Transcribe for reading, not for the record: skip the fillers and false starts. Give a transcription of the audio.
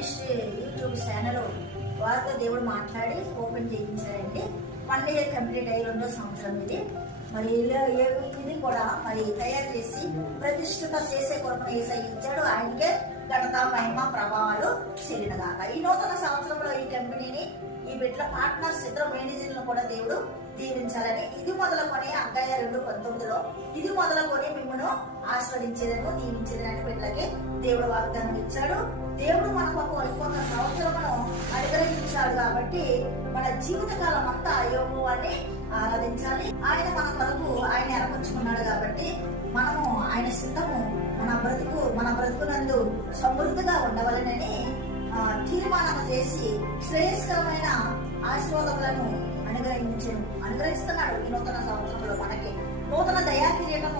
Ministry YouTube channel వారితో దేవుడు మాట్లాడి ఓపెన్ చేయించారండి. 1 year కంప్లీట్ అయ్యి 2వ సంవత్సరం ఇది. మరి ఇది కూడా మరి తయారు చేసి ప్రతిష్ఠిత చేసే కొరకు యేసయ్య ఇచ్చాడు. ఆయనకే ఘనత మహిమ ప్రభావాలు చెల్లినగాక. ఈ నూతన సంవత్సరంలో ఈ కంపెనీని ఈ బిడ్డల పార్ట్నర్స్ ఇద్దరు మేనేజర్లను కూడా దేవుడు దీవించాలని, ఇది మొదలుకొని అగ్గయ్య 2:19 ఇది మొదలుకొని మిమ్మల్ని ఆస్వాదించేదను దీవించేదని బిడ్డలకి దేవుడు వాగ్దానం ఇచ్చాడు. దేవుడు మనకు ఒక సంవత్సరమును అనుగ్రహించాడు కాబట్టి మన జీవితకాలం అంతా యెహోవాని ఆరాధించాలి. ఆయన మన కొరకు ఆయన ఏర్పరచుకున్నాడు కాబట్టి మనము ఆయన సిద్ధము మన బ్రతుకునందు సమృద్ధిగా ఉండవలనని తీర్మానం చేసి శ్రేయస్కరమైన ఆశీర్వాదములను అనుగ్రహిస్తున్నాడు. ఈ నూతన సంవత్సరంలో మనకి నూతన దయా కిరీటం